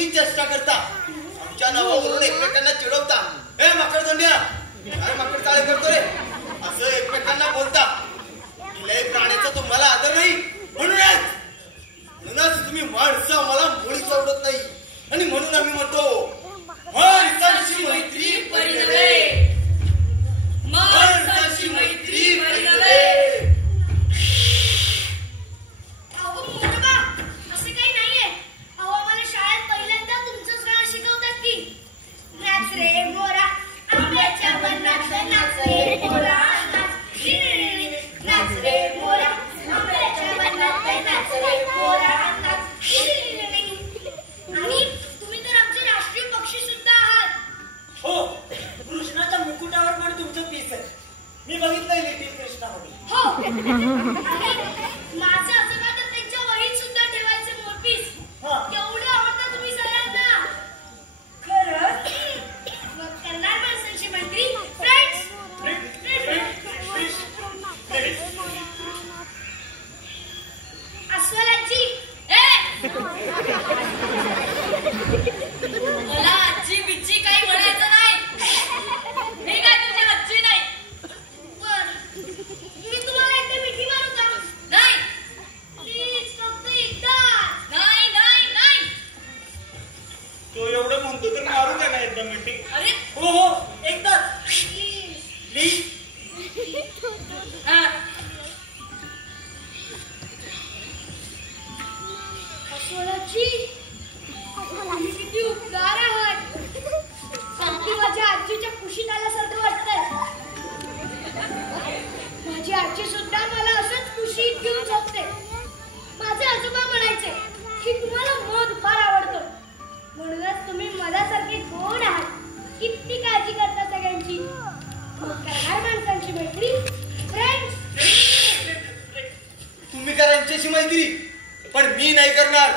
तुम्ही चेष्टा करता, आमच्या नावावरून एकमेकांना चिडवता. हे माकड तोंड्या, काय माकड चाळे करतो रे असं एकमेकांना बोलता. कुठल्याही प्राण्याचा तुम्हाला आदर नाही. म्हणूनच तुम्ही माणसं आम्हाला मुळीच आवडत नाही. आणि म्हणून आम्ही म्हणतो माणसाची मैत्री परिणवे, माणसाची मैत्री परिणवे. असं काही नाहीये. अहो आम्हाला शाळेत पहिल्यांदा तुमचंच गाणं शिकवतात की, नाच रे मोरा आंब्याच्या वनात नाच रे मोरा नाच, नाच रे मोरा आंब्याच्या वनात नाच रे मोरा नाच. आणि तुम्ही तर आमचे राष्ट्रीय पक्षी सुद्धा आहात. हो, कृष्णाच्या मुकुटावर पण तुमचं पीस आहे. मी बघितलंय लिटिल कृष्णामध्ये. हो, आणि माझे आजोबा तर त्यांच्या वहीत सुद्धा ठेवायचे मोरपीस. एवढं आवडतं तुम्ही सगळ्यांना. खरंच? मग करणार माणसांची मैत्री फ्रेंड्स. अस्वलाची मला आजी बिच्ची काही म्हणायचं नाही. मी काय तुझी आजी नाही. मी तुम्हाला एकदा मिठी मारू का? नाही प्लीज फक्त एकदा. नाही नाही नाही. तो एवढं म्हणतो तर मारू दे ना एकदा मिठी. अरे हो हो, एकदाच. प्लीज. अस्वलाची तुम्ही किती उपकार आहात. अगदी माझ्या आजीच्या कुशीत आल्यासारखं वाटतंय. माझी आजी सुद्धा मला असंच कुशीत घेऊन झोपते. माझे आजोबा म्हणायचे की तुम्हाला मध फार आवडतं, म्हणूनच तुम्ही मधासारखे गोड आहात. किती काळजी करता सगळ्यांची. मग करणार माणसांची मैत्री फ्रेंड्स. तुम्ही करा यांच्याशी मैत्री, पण मी नाही करणार.